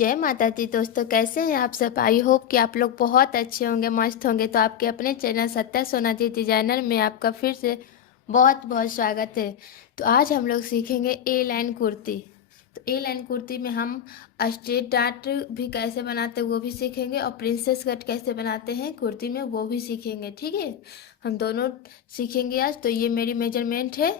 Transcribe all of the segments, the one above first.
जय माता दी दोस्तों, कैसे हैं आप सब। आई होप कि आप लोग बहुत अच्छे होंगे, मस्त होंगे। तो आपके अपने चैनल सत्या सोना दी डिजाइनर में आपका फिर से बहुत बहुत स्वागत है। तो आज हम लोग सीखेंगे ए लाइन कुर्ती। तो ए लाइन कुर्ती में हम स्ट्रेट डार्ट भी कैसे बनाते हैं वो भी सीखेंगे, और प्रिंसेस कट कैसे बनाते हैं कुर्ती में वो भी सीखेंगे। ठीक है, हम दोनों सीखेंगे आज। तो ये मेरी मेजरमेंट है।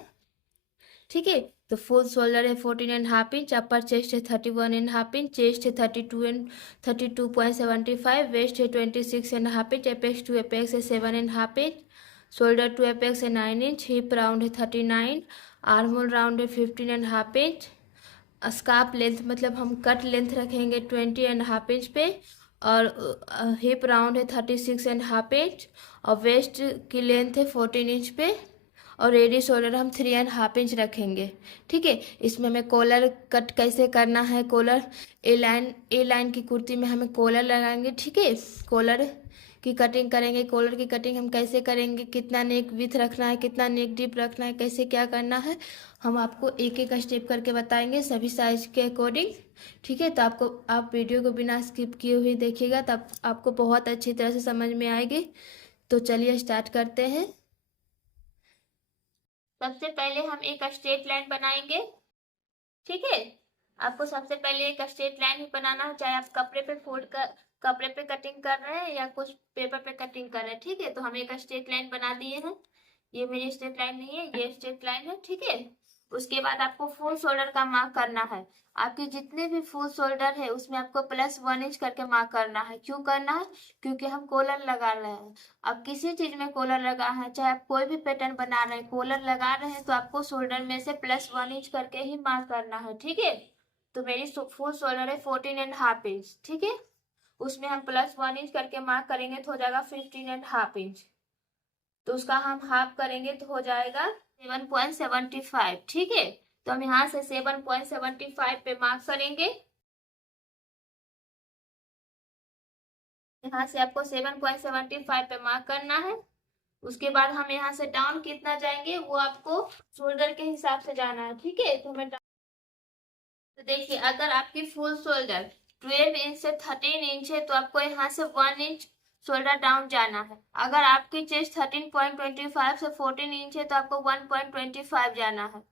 ठीक है, तो फुल शोल्डर है 14.5 इंच, अपर चेस्ट है 31.5 इंच, चेस्ट है 32.75, वेस्ट है 26.5 इंच, एपेक्स टू एपेक्स है 7.5 इंच, शोल्डर टू एपेक्स है 9 इंच, हिप राउंड है 39, आर्म होल राउंड है 15.5 इंच, स्कार्फ लेंथ मतलब हम कट लेंथ रखेंगे 20.5 इंच पे, और हिप राउंड है 36.5 इंच, और वेस्ट की लेंथ है 14 इंच पे, और रेडी शोल्डर हम 3.5 इंच रखेंगे। ठीक है, इसमें हमें कॉलर कट कैसे करना है। कॉलर ए लाइन की कुर्ती में हमें कॉलर लगाएंगे। ठीक है, कॉलर की कटिंग करेंगे। कॉलर की कटिंग हम कैसे करेंगे, कितना नेक विथ रखना है, कितना नेक डीप रखना है, कैसे क्या करना है, हम आपको एक एक स्टेप करके बताएंगे सभी साइज के अकॉर्डिंग। ठीक है, तो आप वीडियो को बिना स्किप किए हुए देखिएगा, तब आपको बहुत अच्छी तरह से समझ में आएगी। तो चलिए स्टार्ट करते हैं। सबसे पहले हम एक स्ट्रेट लाइन बनाएंगे। ठीक है, आपको सबसे पहले एक स्ट्रेट लाइन ही बनाना है, चाहे आप कपड़े पे कपड़े पे कटिंग कर रहे हैं या कुछ पेपर पे कटिंग कर रहे हैं। ठीक है, तो हम एक स्ट्रेट लाइन बना दिए हैं। ये मेरी स्ट्रेट लाइन नहीं है, ये स्ट्रेट लाइन है। ठीक है, उसके बाद आपको फुल शोल्डर का मार्क करना है। आपके जितने भी फुल शोल्डर है उसमें आपको +1 इंच करके मार्क करना है। क्यों करना है, क्योंकि हम कॉलर लगा रहे हैं। अब किसी चीज में कॉलर लगा है, चाहे आप कोई भी पैटर्न बना रहे हैं, कॉलर लगा रहे हैं, तो आपको शोल्डर में से +1 इंच करके ही मार्क करना है। ठीक है, तो मेरी फुल शोल्डर है 14.5 इंच। ठीक है, उसमें हम +1 इंच करके मार्क करेंगे तो हो जाएगा 15.5 इंच। तो उसका हम हाफ करेंगे तो हो जाएगा 7.75। ठीक है, तो हम यहाँ से 7.75 पे मार्क करेंगे। यहाँ से आपको 7.75 पे मार्क करना है। उसके बाद हम यहाँ से डाउन कितना जाएंगे वो आपको शोल्डर के हिसाब से जाना है। ठीक है, तो हमें तो देखिए, अगर आपकी फुल शोल्डर 12 इंच से 13 इंच है तो आपको यहाँ से 1 इंच शोल्डर डाउन जाना है। अगर आपकी चेस्ट 13.25 से 14 इंच है तो आपको 1.25 जाना है।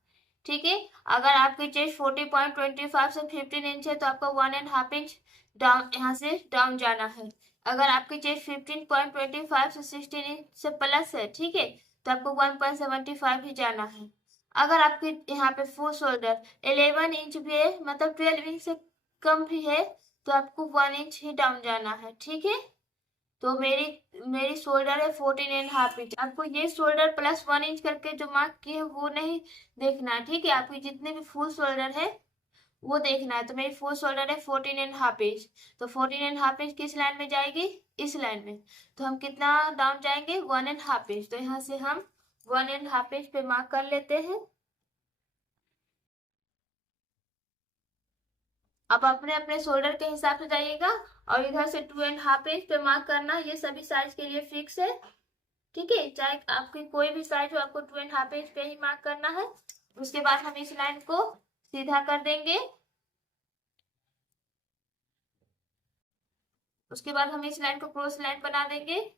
ठीक है, अगर आपकी चेस्ट 40.25 से 15 इंच है तो आपको 1.5 इंच डाउन यहाँ से डाउन जाना है। अगर आपकी चेस्ट 15.25 से 16 इंच से प्लस है, ठीक है, तो आपको 1.75 ही जाना है। अगर आपके यहाँ पे फुल शोल्डर 11 इंच भी है, मतलब 12 इंच से कम भी है, तो आपको 1 इंच ही डाउन जाना है। ठीक है, तो मेरी मेरी शोल्डर है 14.5 इंच। आपको ये शोल्डर +1 इंच करके जो मार्क किए वो नहीं देखना है। ठीक है, आपकी जितने भी फुल शोल्डर है वो देखना है। तो मेरी फुल शोल्डर है 14.5 इंच, तो 14.5 इंच किस लाइन में जाएगी, इस लाइन में। तो हम कितना डाउन जाएंगे, 1.5 इंच। तो यहाँ से हम 1.5 इंच पे मार्क कर लेते हैं। आप अपने अपने शोल्डर के हिसाब से जाइएगा, और इधर से 2.5 इंच पे मार्क करना। ये सभी साइज के लिए फिक्स है। ठीक है, चाहे आपकी कोई भी साइज हो, आपको 2.5 इंच पे ही मार्क करना है। उसके बाद हम इस लाइन को सीधा कर देंगे। उसके बाद हम इस लाइन को क्रॉस लाइन बना देंगे।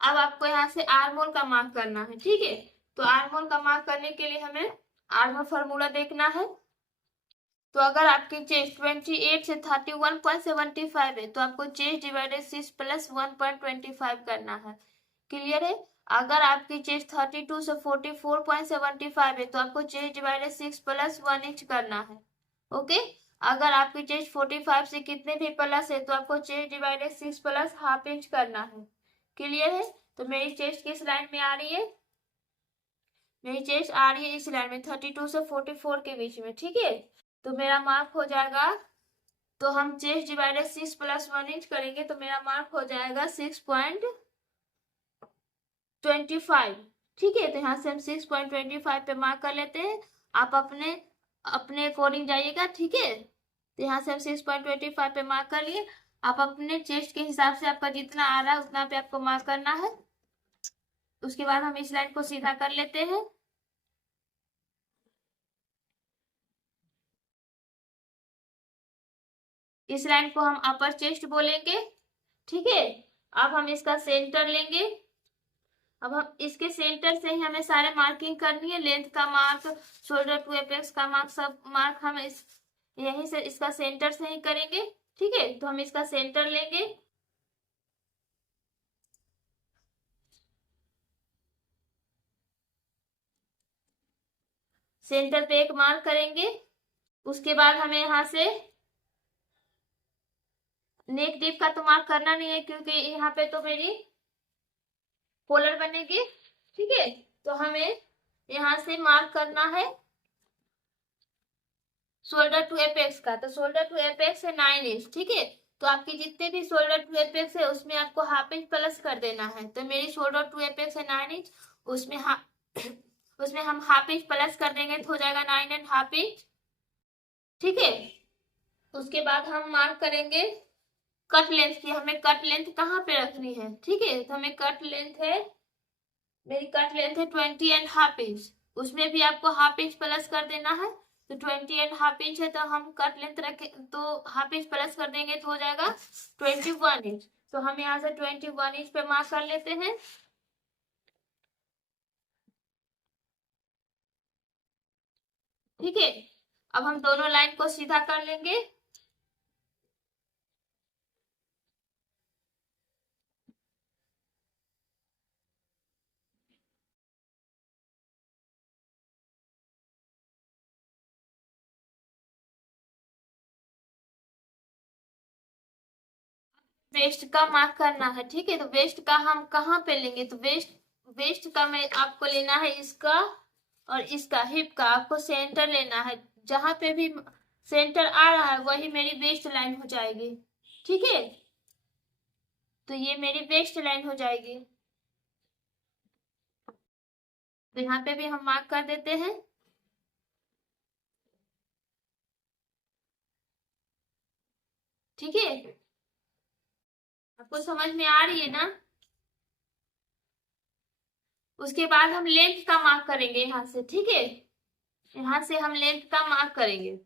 अब आपको यहाँ से आर्म होल का मार्क करना है। ठीक है, तो आर्म होल का मार्क करने के लिए हमें आर्म होल फॉर्मूला देखना है। तो अगर आपकी चेस्ट 28 से 31.75 है तो आपको चेस्ट डिवाइडेड 6 + 1.25 करना है। क्लियर है, अगर आपकी चेस्ट 32 से 44.75 है तो आपको चेस्ट डिवाइडेड 6 + 1 इंच करना है। ओके, अगर आपकी चेस्ट 45 से कितने भी प्लस है तो आपको चेस्ट डिवाइडेड 6 + ½ इंच करना है। क्लियर है, तो मेरी चेस्ट किस लाइन में आ रही है, मेरी चेस्ट आ रही है इस लाइन में 32 से 44 के बीच में। ठीक है, तो मेरा मार्क हो जाएगा, तो हम चेस्ट डिवाइडेड 6 + 1 इंच करेंगे तो मेरा मार्क हो जाएगा 6.25। ठीक है, तो यहाँ से हम 6.25 पे मार्क कर लेते हैं। आप अपने अपने अकॉर्डिंग जाइएगा। ठीक है, तो यहाँ से हम 6.25 पे मार्क कर लिए। आप अपने चेस्ट के हिसाब से आपका जितना आ रहा है उतना पे आपको मार्क करना है। उसके बाद हम इस लाइन को सीधा कर लेते हैं। इस लाइन को हम अपर चेस्ट बोलेंगे, ठीक है। अब हम इसका सेंटर लेंगे। अब हम इसके सेंटर से ही हमें सारे मार्किंग करनी है, लेंथ का मार्क, शोल्डर टू एपेक्स का मार्क, सब मार्क हम इस यहीं से इसका सेंटर से ही करेंगे, ठीक है। तो हम इसका सेंटर लेंगे। सेंटर पे एक मार्क करेंगे। उसके बाद हमें यहाँ से नेक डीप का तो मार्क करना नहीं है, क्योंकि यहाँ पे तो मेरी कॉलर बनेगी, ठीक है। तो हमें यहाँ से मार्क करना है शोल्डर टू एपेक्स का। तो शोल्डर टू एपेक्स है 9 इंच, ठीक है। तो आपकी जितने भी शोल्डर टू एपेक्स है उसमें आपको हाफ इंच प्लस कर देना है। तो मेरी शोल्डर टू एपेक्स है 9 इंच, उसमें उसमें हम हाफ इंच प्लस कर देंगे तो हो जाएगा 9.5 इंच, ठीक है। उसके बाद हम मार्क करेंगे कट लेंथ की। हमें कट लेंथ कहाँ पे रखनी है, ठीक है। तो हमें कट लेंथ है, मेरी कट लेंथ है 20.5 इंच, उसमें भी आपको हाफ इंच प्लस कर देना है। तो 20.5 इंच है, तो हम कट लेंथ रखे तो हाफ इंच प्लस कर देंगे तो हो जाएगा 21 इंच। तो हम यहाँ से 21 इंच पे मार्क कर लेते हैं, ठीक है। अब हम दोनों लाइन को सीधा कर लेंगे। वेस्ट का मार्क करना है, ठीक है। तो वेस्ट का हम कहाँ पे लेंगे, तो वेस्ट वेस्ट का मैं आपको लेना है इसका और इसका हिप का आपको सेंटर लेना है। जहां पे भी सेंटर आ रहा है वही मेरी वेस्ट लाइन हो जाएगी, ठीक है। तो ये मेरी वेस्ट लाइन हो जाएगी। तो यहाँ पे भी हम मार्क कर देते हैं, ठीक है। आपको समझ में आ रही है ना। उसके बाद हम लेंथ का मार्क करेंगे यहाँ से, ठीक है। यहाँ से हम लेंथ का मार्क करेंगे।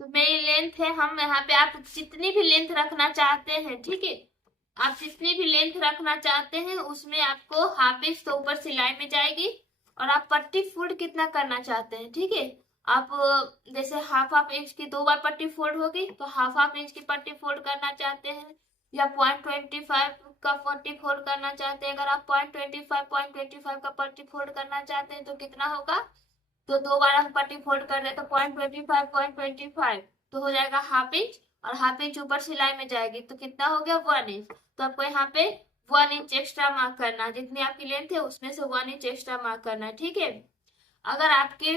तो मेरी लेंथ है, हम यहाँ पे आप जितनी भी लेंथ रखना चाहते हैं, ठीक है। आप जितनी भी लेंथ रखना चाहते हैं उसमें आपको हाफ इंच तो ऊपर सिलाई में जाएगी। और आप पट्टी फोल्ड कितना करना चाहते हैं, ठीक है। आप जैसे हाफ हाफ इंच की 2 बार पट्टी फोल्ड होगी, तो हाफ हाफ इंच की पट्टी फोल्ड करना चाहते हैं या 0.25 का पट्टी फोल्ड करना चाहते हैं। अगर आप 0.25 का पट्टी फोल्ड करना चाहते हैं तो कितना होगा, तो 2 बार हम पट्टी फोल्ड कर रहे हैं तो 0.25 तो हो जाएगा हाफ इंच। और हाफ इंच ऊपर सिलाई में जाएगी तो कितना हो गया 1 इंच। तो आपको यहाँ पे 1 इंच एक्स्ट्रा मार्क करना है, जितनी आपकी लेंथ है उसमें से 1 इंच एक्स्ट्रा मार्क करना है, ठीक है। अगर आपके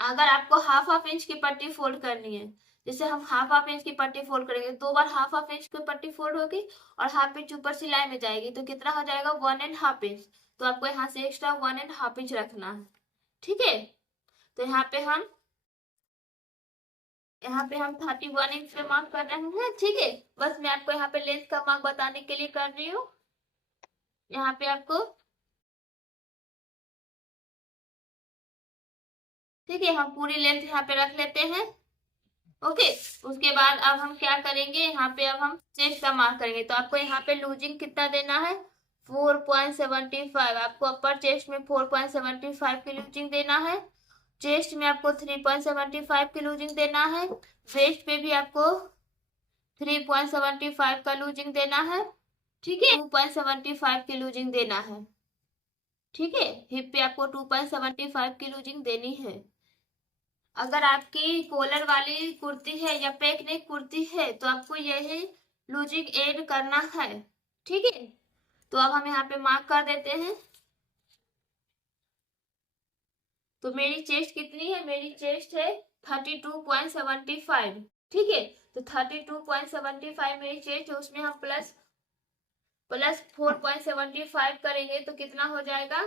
अगर आपको हाफ हाफ इंच की पट्टी फोल्ड करनी है, जैसे हम हाफ हाफ इंच की पट्टी फोल्ड करेंगे, 2 बार हाफ हाफ इंच की पट्टी फोल्ड होगी और हाफ इंच ऊपर सिलाई में जाएगी तो कितना हो जाएगा 1.5 इंच। तो आपको यहाँ से एक्स्ट्रा 1.5 इंच रखना है, ठीक है। तो यहाँ पे हम 31 इंच पे मार्क कर रहे हैं, ठीक है। बस मैं आपको यहाँ पे लेंथ का मार्क बताने के लिए कर रही हूँ। यहाँ पे आपको, ठीक है, हम पूरी लेंथ यहाँ पे रख लेते हैं, ओके। उसके बाद अब हम क्या करेंगे, यहाँ पे अब हम चेस्ट का मार्क करेंगे। तो आपको यहाँ पे लूजिंग कितना देना है, 4.75। आपको अपर चेस्ट में 4.75 की लूजिंग देना है, चेस्ट में आपको 3.75 की लूजिंग देना है, वेस्ट पे भी आपको 3.75 का लूजिंग देना है, ठीक है। 2.75 की लूजिंग देना है, ठीक है। हिप पे आपको 2.75 की लूजिंग देनी है। अगर आपकी कॉलर वाली कुर्ती है या पैक नेक कुर्ती है तो आपको यही लूजिंग ऐड करना है, ठीक है। तो अब हम यहाँ पे मार्क कर देते हैं। तो मेरी चेस्ट कितनी है, मेरी चेस्ट है 32.75, ठीक है। तो 32.75 मेरी चेस्ट है, उसमें हम प्लस 4.75 करेंगे तो कितना हो जाएगा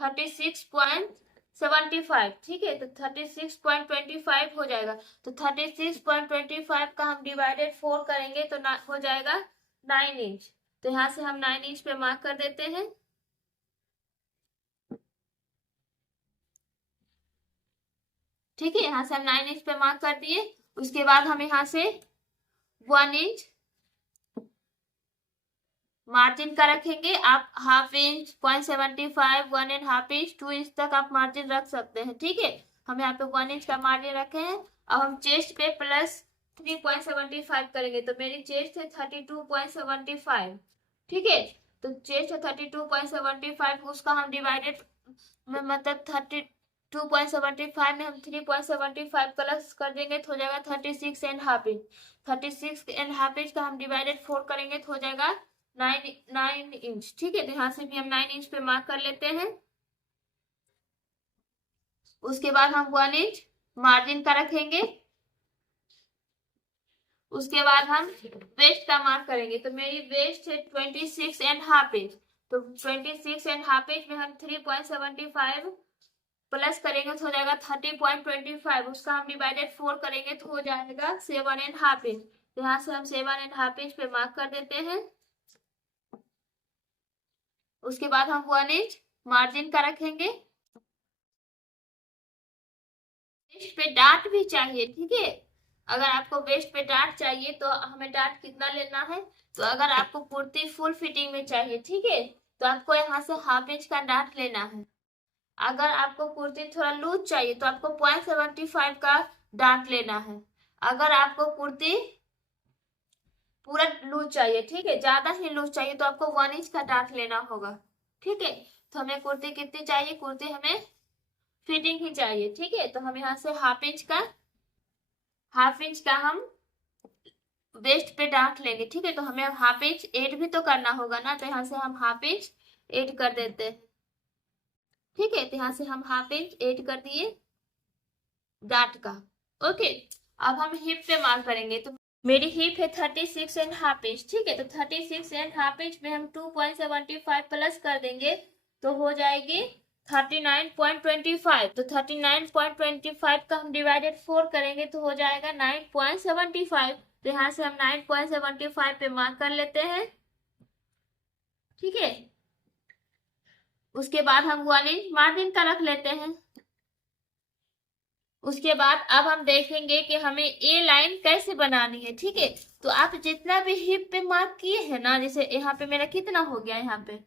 36.75, ठीक है। तो 36.25 हो जाएगा। तो 36.25 का हम डिवाइडेड 4 करेंगे तो हो जाएगा 9 इंच। तो यहाँ से हम 9 इंच पे मार्क कर देते हैं। ठीक है, यहाँ से हम 9 इंच पे मार्क कर दिए। उसके बाद हम यहाँ से 1 इंच मार्जिन का रखेंगे। आप हाफ इंच, 0.75, 1.5 इंच, 2 इंच तक आप मार्जिन रख सकते हैं। ठीक है, हम यहाँ पे 1 इंच का मार्जिन रखे हैं। अब हम चेस्ट पे प्लस 3.75 करेंगे, तो मेरी चेस्ट है 32.75। ठीक है, तो चेस्ट है 32.75, उसका हम डिवाइडेड में मतलब 32.75 में हम 3.75 प्लस कर देंगे तो हो जाएगा 36.5 इंच। 36.5 इंच का हम डिवाइडेड 4 करेंगे तो हो जाएगा 9 इंच। ठीक है, तो यहाँ से भी हम 9 इंच पे मार्क कर लेते हैं। उसके बाद हम 1 इंच मार्जिन का रखेंगे। उसके बाद हम वेस्ट का मार्क करेंगे, तो मेरी वेस्ट है 26.5 इंच। तो 26.5 इंच में हम 3.75 प्लस करेंगे तो हो जाएगा 30.25। उसका हम डिवाइडेड 4 करेंगे तो हो जाएगा 7.5 इंच। तो यहाँ से हम 7.5 इंच पे मार्क कर देते हैं। उसके बाद हम 1 इंच मार्जिन का रखेंगे। वेस्ट पे डार्ट भी चाहिए। ठीक है, अगर आपको वेस्ट पे डार्ट चाहिए तो हमें डार्ट कितना लेना है, तो अगर आपको कुर्ती फुल फिटिंग में चाहिए, ठीक है, तो आपको यहाँ से हाफ इंच का डार्ट लेना है। अगर आपको कुर्ती थोड़ा लूज चाहिए तो आपको 0.75 का डार्ट लेना है। अगर आपको कुर्ती पूरा लूज चाहिए, ठीक है, ज्यादा ही लूज चाहिए, तो आपको 1 इंच का डार्ट लेना होगा। ठीक है, तो हमें कुर्ती कितनी चाहिए, कुर्ती हमें फिटिंग ही चाहिए। ठीक है, तो हम यहाँ से हाफ इंच का हम वेस्ट पे डार्ट लेंगे। ठीक है, तो हमें हाफ इंच ऐड भी तो करना होगा ना, तो यहाँ से हम हाफ इंच ऐड कर देते हैं। ठीक है, तो यहाँ से हम हाफ इंच ऐड कर दिए डार्ट का। ओके, अब हम हिप पे मार्क करेंगे, तो मेरी हिप है 36.5 इंच। ठीक है, तो 36.5 इंच में हम 2.75 प्लस कर देंगे तो हो जाएगी 39.25। तो 39.25 का हम डिवाइडेड 4 करेंगे तो हो जाएगा 9.75। तो यहाँ से हम 9.75 पे मार्क कर लेते हैं। ठीक है, उसके बाद हम 1 इंच मार्जिन का रख लेते हैं। उसके बाद अब हम देखेंगे कि हमें ए लाइन कैसे बनानी है। ठीक है, तो आप जितना भी हिप पे मार्क किए हैं ना, जैसे यहाँ पे मेरा कितना हो गया, यहाँ पे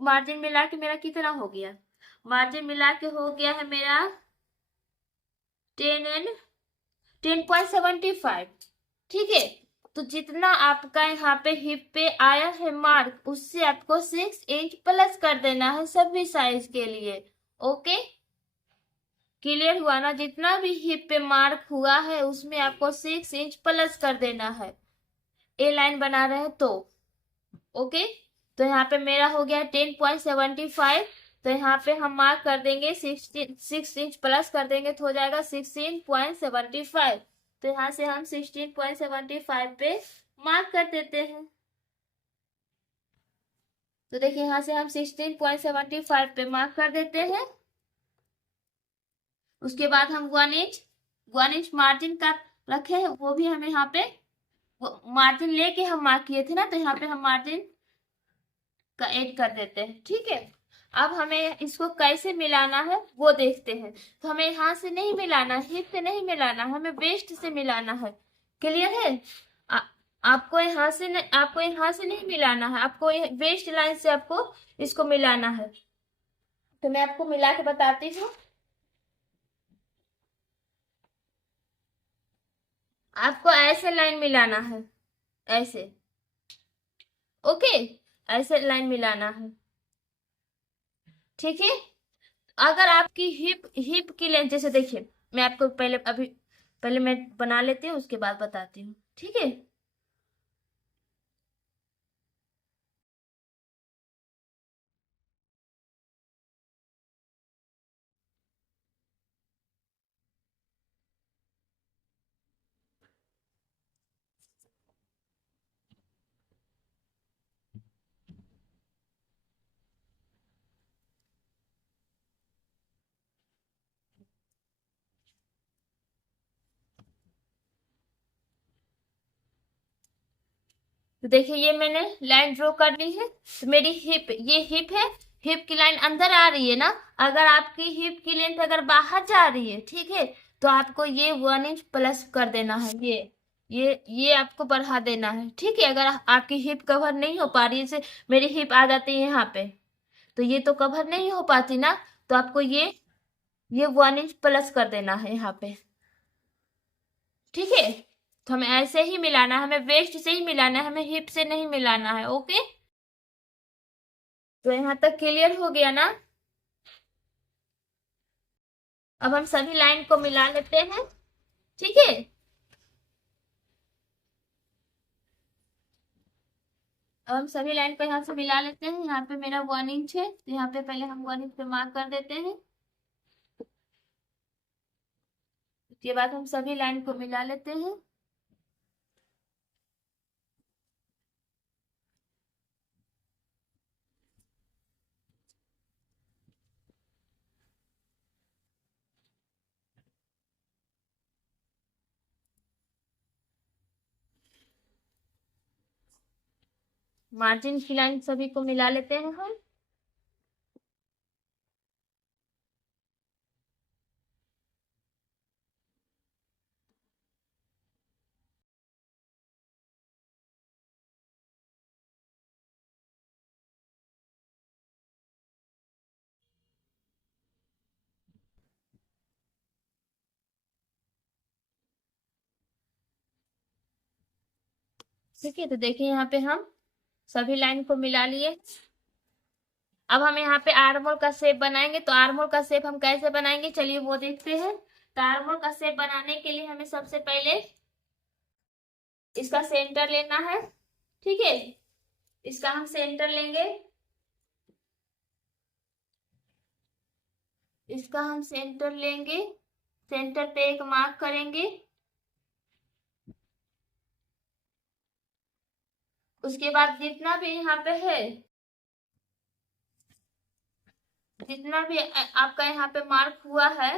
मार्जिन मिला के मेरा कितना हो गया, मार्जिन मिला के हो गया है मेरा 10.75। ठीक है, तो जितना आपका यहाँ पे हिप पे आया है मार्क, उससे आपको 6 इंच प्लस कर देना है सभी साइज के लिए। ओके, क्लियर हुआ ना, जितना भी हिप पे मार्क हुआ है उसमें आपको 6 इंच प्लस कर देना है ए लाइन बना रहे हैं तो। ओके, तो यहाँ पे मेरा हो गया 10.75। तो यहाँ पे हम मार्क कर देंगे 6 इंच प्लस कर देंगे तो हो जाएगा 16.75। तो यहाँ से हम 16.75 पे मार्क कर देते हैं। तो देखिए यहाँ से हम 16.75 पे मार्क कर देते हैं। उसके बाद हम 1 इंच मार्जिन का रखे हैं, वो भी हमें यहाँ पे मार्जिन लेके हम मार्क किए थे ना, तो यहाँ पे हम मार्जिन का ऐड कर देते हैं। ठीक है, अब हमें इसको कैसे मिलाना है वो देखते हैं। तो हमें यहाँ से नहीं मिलाना, हिप से नहीं मिलाना, हमें वेस्ट से मिलाना है। क्लियर है, आपको यहाँ से नहीं मिलाना है, आपको वेस्ट लाइन से आपको इसको मिलाना है। तो मैं आपको मिला के बताती हूँ। आपको ऐसे लाइन मिलाना है, ऐसे। ओके, ऐसे लाइन मिलाना है। ठीक है, अगर आपकी हिप की लेंथ, जैसे देखिए मैं आपको पहले मैं बना लेती हूँ, उसके बाद बताती हूँ। ठीक है, तो देखिए ये मैंने लाइन ड्रॉ कर ली है। तो मेरी हिप, ये हिप है, हिप की लाइन अंदर आ रही है ना। अगर आपकी हिप की लेंथ अगर बाहर जा रही है, ठीक है, तो आपको ये 1 इंच प्लस कर देना है। ये आपको बढ़ा देना है, ठीक है। अगर आपकी हिप कवर नहीं हो पा रही है, जैसे मेरी हिप आ जाती है यहाँ पे, तो ये तो कवर नहीं हो पाती ना, तो आपको ये 1 इंच प्लस कर देना है यहाँ पे, ठीक है। तो हमें ऐसे ही मिलाना है, हमें वेस्ट से ही मिलाना है, हमें हिप से नहीं मिलाना है। ओके, तो यहाँ तक क्लियर हो गया ना। अब हम सभी लाइन को मिला लेते हैं, ठीक है। अब हम सभी लाइन को यहाँ से मिला लेते हैं। यहाँ पे मेरा 1 इंच है, तो यहाँ पे पहले हम 1 इंच पे मार्क कर देते हैं। उसके बाद हम सभी लाइन को मिला लेते हैं। मार्जिन की लाइन सभी को मिला लेते हैं हम। ठीक है, तो देखिए यहाँ पे हम सभी लाइन को मिला लिए। अब हम यहाँ पे आर्मोल का शेप बनाएंगे। तो आर्मोल का शेप हम कैसे बनाएंगे, चलिए वो देखते हैं। तो आर्मोल का शेप बनाने के लिए हमें सबसे पहले इसका सेंटर लेना है, ठीक है। इसका हम सेंटर लेंगे, इसका हम सेंटर लेंगे, सेंटर पे एक मार्क करेंगे। उसके बाद जितना भी यहाँ पे है, जितना भी आपका यहाँ पे मार्क हुआ है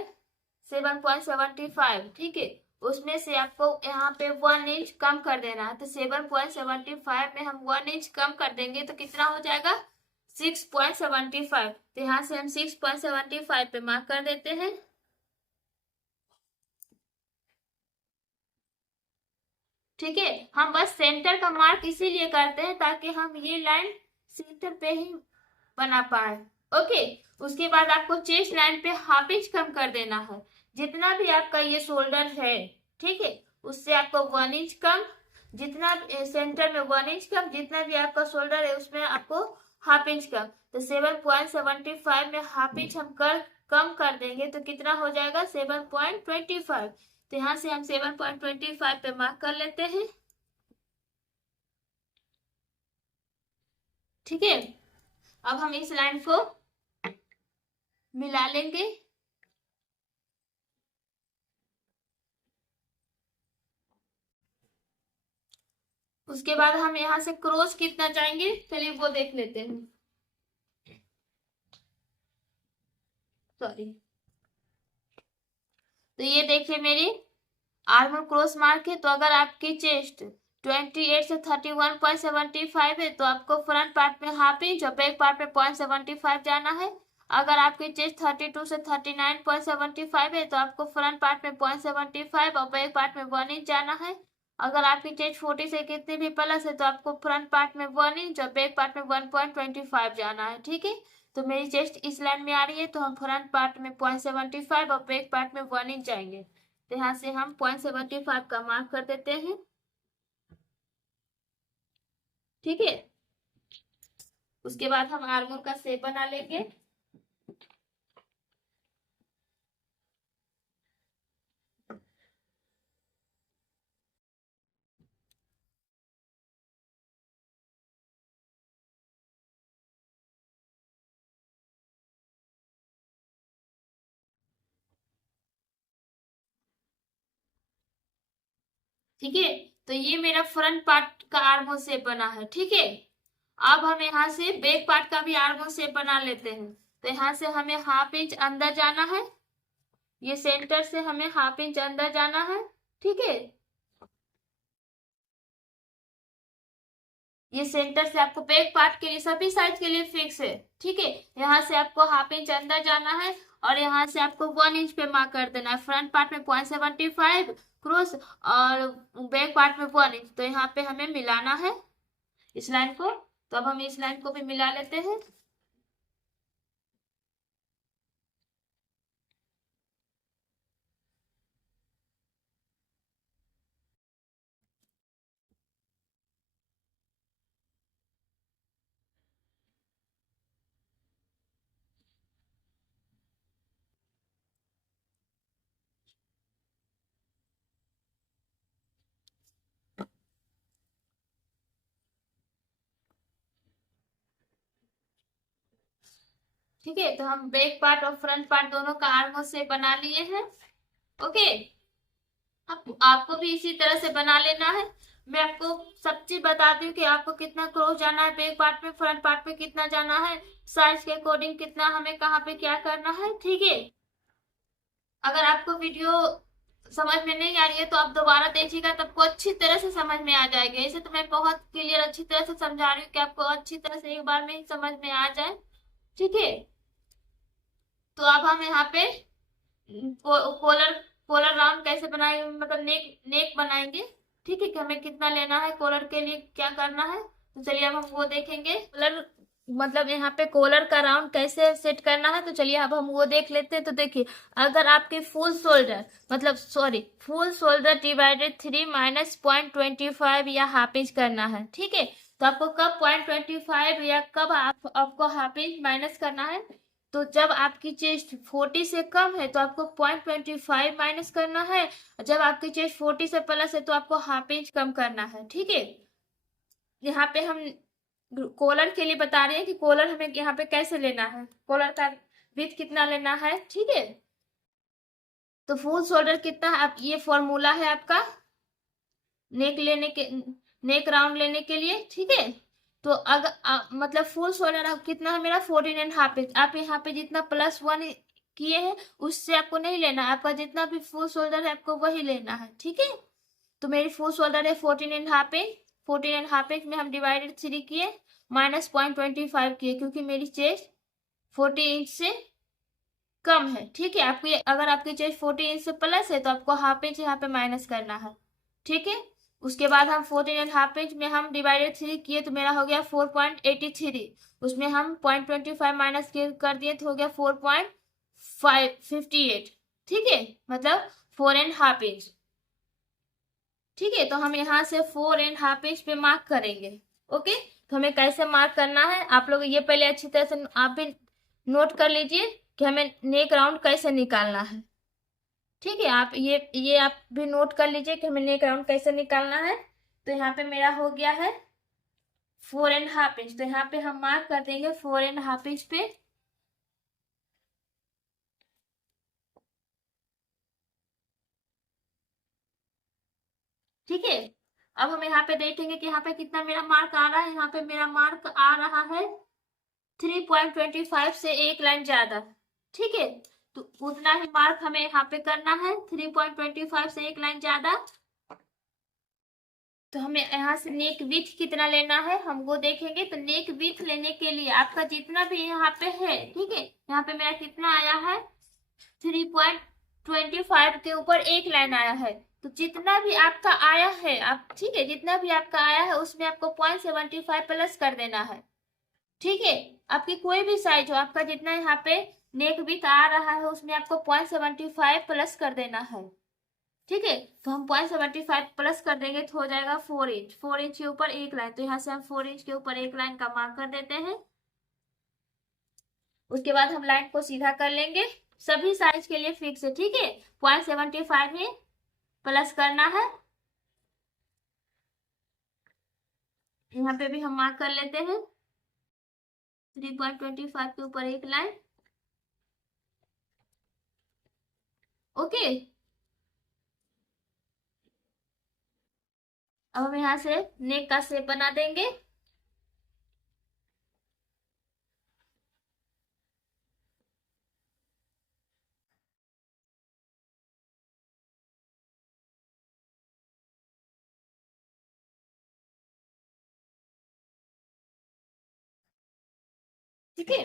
7.75, ठीक है, उसमें से आपको यहाँ पे 1 इंच कम कर देना है। तो 7.75 में हम 1 इंच कम कर देंगे तो कितना हो जाएगा, 6.75। तो यहाँ से हम 6.75 पे मार्क कर देते हैं। ठीक है, हम बस सेंटर का मार्क इसीलिए करते हैं ताकि हम ये लाइन सेंटर पे ही बना पाए। ओके, उसके बाद आपको चेस्ट लाइन पे हाफ इंच कम कर देना है। जितना भी आपका ये शोल्डर है, ठीक है, उससे आपको 1 इंच कम, जितना सेंटर में 1 इंच कम, जितना भी आपका शोल्डर है उसमें आपको हाफ इंच कम। तो 7.75 में हाफ इंच हम कम कर देंगे तो कितना हो जाएगा, 7.25। तो यहाँ से हम 7.25 पे मार्क कर लेते हैं, ठीक है। अब हम इस लाइन को मिला लेंगे। उसके बाद हम यहाँ से क्रॉस कितना चाहेंगे, चलिए वो देख लेते हैं। सॉरी, तो ये देखिए मेरी आर्मर क्रॉस मार्क है। तो अगर आपकी चेस्ट 28 से 31.75 है तो आपको फ्रंट पार्ट में हाफ इंच और बैक पार्ट में 0.75 जाना है। अगर आपकी चेस्ट 32 से 39.75 है तो आपको फ्रंट पार्ट में 0.75 और बैक पार्ट में 1 इंच जाना है। अगर आपकी चेस्ट 40 से कितने भी प्लस है तो आपको फ्रंट पार्ट में 1 इंच और बैक पार्ट में 1.25 जाना है, ठीक है। तो मेरी चेस्ट इस लाइन में आ रही है तो हम फ्रंट पार्ट में 0.75 और बैक पार्ट में 1 इंच जाएंगे। तो यहाँ से हम 0.75 का मार्क कर देते हैं, ठीक है। उसके बाद हम आर्मर का शेप बना लेंगे। ठीक है, तो ये मेरा फ्रंट पार्ट का आर्मर शेप बना है, ठीक है। अब हम यहाँ से बैक पार्ट का भी आर्मर शेप बना लेते हैं। तो यहाँ से हमें हाफ इंच अंदर जाना है, ये सेंटर से हमें हाफ इंच अंदर जाना है, ठीक है। ये सेंटर से आपको बैक पार्ट के लिए सभी साइड के लिए फिक्स है। ठीक है, यहाँ से आपको हाफ इंच अंदर जाना है और यहाँ से आपको 1 इंच पे मार्क कर देना है। फ्रंट पार्ट में 0.75 क्रॉस और बैक पार्ट में 1 इंच, तो यहाँ पे हमें मिलाना है इस लाइन को। तो अब हम इस लाइन को भी मिला लेते हैं। ठीक है, तो हम बैक पार्ट और फ्रंट पार्ट दोनों का आर्म से बना लिए हैं। ओके, आपको भी इसी तरह से बना लेना है। मैं आपको सब चीज बता दूं कि आपको कितना क्रॉस जाना है बैक पार्ट में, फ्रंट पार्ट में कितना जाना है, साइज के अकॉर्डिंग कितना हमें कहाँ पे क्या करना है। ठीक है, अगर आपको वीडियो समझ में नहीं आ रही है तो आप दोबारा देखिएगा, तब आपको अच्छी तरह से समझ में आ जाएगा। इसे तो मैं बहुत क्लियर अच्छी तरह से समझा रही हूँ कि आपको अच्छी तरह से एक बार में ही समझ में आ जाए। ठीक है, तो अब हम यहाँ पे कॉलर कॉलर राउंड कैसे बनाएंगे, मतलब नेक नेक बनाएंगे। ठीक है, कि हमें कितना लेना है कॉलर के लिए, क्या करना है, तो चलिए अब हम वो देखेंगे। कॉलर मतलब यहाँ पे कॉलर का राउंड कैसे सेट करना है, तो चलिए अब हम वो देख लेते हैं। तो देखिए, अगर आपके फुल शोल्डर मतलब sorry full shoulder divided 3 minus 0.25 या हाफ इंच करना है। ठीक है, तो आपको कब 0.25 या कब आपको हाफ इंच माइनस करना है, तो जब आपकी चेस्ट 40 से कम है तो आपको 0.25 माइनस करना है, और जब आपकी चेस्ट 40 से प्लस है तो आपको हाफ इंच कम करना है। ठीक है, यहाँ पे हम कॉलर के लिए बता रहे हैं कि कॉलर हमें यहाँ पे कैसे लेना है, कॉलर का विड्थ कितना लेना है। ठीक है, तो फुल शोल्डर कितना है, आप ये फॉर्मूला है आपका नेक लेने के, नेक राउंड लेने के लिए। ठीक है, तो अगर मतलब फुल शोल्डर आप कितना है मेरा 14.5 इंच, आप यहाँ पे जितना +1 किए हैं उससे आपको नहीं लेना है, आपका जितना भी फुल शोल्डर है आपको वही लेना है। ठीक है, तो मेरी फुल शोल्डर है 14.5 इंच। 14.5 इंच में हम डिवाइडेड 3 किए, माइनस 0.25 किए, क्योंकि मेरी चेस्ट 40 इंच से कम है। ठीक है, आपकी अगर आपकी चेस्ट 40 इंच से प्लस है तो आपको हाफ इंच यहाँ पे माइनस करना है। ठीक है, उसके बाद हम 14.5 इंच में हम डिवाइडेड 3 किए तो मेरा हो गया 4.83, उसमें हम 0.25 माइनस कर दिए तो हो गया 4.58। ठीक है, मतलब 4.5 इंच। ठीक है, तो हम यहाँ से 4.5 इंच पे मार्क करेंगे। ओके, तो हमें कैसे मार्क करना है आप लोग ये पहले अच्छी तरह से आप भी नोट कर लीजिए कि हमें नेक राउंड कैसे निकालना है। ठीक है, आप ये आप भी नोट कर लीजिए कि हमें नेक राउंड कैसे निकालना है। तो यहाँ पे मेरा हो गया है 4.5 इंच, तो यहाँ पे हम मार्क कर देंगे 4.5 इंच पे। ठीक है, अब हम यहाँ पे देखेंगे कि यहाँ पे कितना मेरा मार्क आ रहा है। यहाँ पे मेरा मार्क आ रहा है 3.25 से एक लाइन ज्यादा। ठीक है, तो उतना ही मार्क हमें यहाँ पे करना है, 3.25 से एक लाइन ज्यादा। तो हमें यहाँ से नेक विथ कितना लेना है हम वो देखेंगे। तो नेक विथ लेने के लिए आपका जितना भी यहाँ पे है, ठीक है, यहाँ पे मेरा कितना आया है 3.25 के ऊपर एक लाइन आया है। तो जितना भी आपका आया है आप, ठीक है, जितना भी आपका आया है उसमें आपको 0.75 प्लस कर देना है। ठीक है, आपकी कोई भी साइज हो, आपका जितना यहाँ पे नेक विथ आ रहा है उसमें आपको 0.75 प्लस कर देना है। ठीक है, तो हम 0.75 प्लस कर देंगे तो हो जाएगा 4 इंच। 4 इंच के ऊपर एक लाइन, तो यहाँ से हम 4 इंच के ऊपर एक लाइन का मार्क कर देते हैं। उसके बाद हम लाइन को सीधा कर लेंगे, सभी साइज के लिए फिक्स है। ठीक है, 0.75 में प्लस करना है। यहाँ पे भी हम मार्क कर लेते हैं 3.25 के ऊपर एक लाइन। ओके, अब हम यहाँ से नेक का शेप बना देंगे। ठीक है।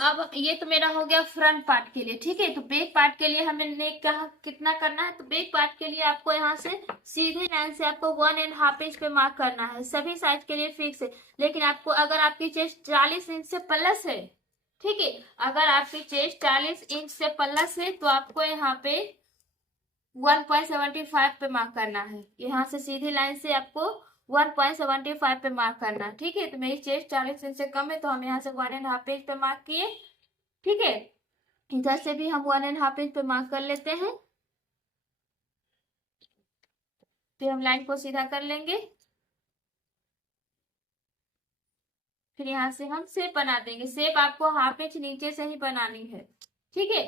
अब ये तो मेरा हो गया फ्रंट पार्ट के लिए, ठीक है। तो बैक पार्ट के लिए हमने नेक कहा कितना करना है, तो बैक पार्ट के लिए आपको यहाँ से सीधे लाइन से आपको 1.5 इंच पे मार्क करना है, सभी साइज के लिए फिक्स है। लेकिन आपको अगर आपकी चेस्ट 40 इंच से प्लस है, ठीक है, अगर आपकी चेस्ट 40 इंच से प्लस है तो आपको यहाँ पे 1.75 पे मार्क करना है। यहाँ से सीधी लाइन से आपको 1.75 पे मार्क करना, ठीक है। तो मेरी चेस्ट 40 इंच से कम है तो हम यहाँ से 1.5 इंच पे मार्क किए, ठीक है। इधर से भी हम 1.5 इंच पे मार्क कर लेते हैं, फिर हम लाइन को सीधा कर लेंगे, फिर यहाँ से हम शेप बना देंगे। शेप आपको हाफ इंच नीचे से ही बनानी है, ठीक है।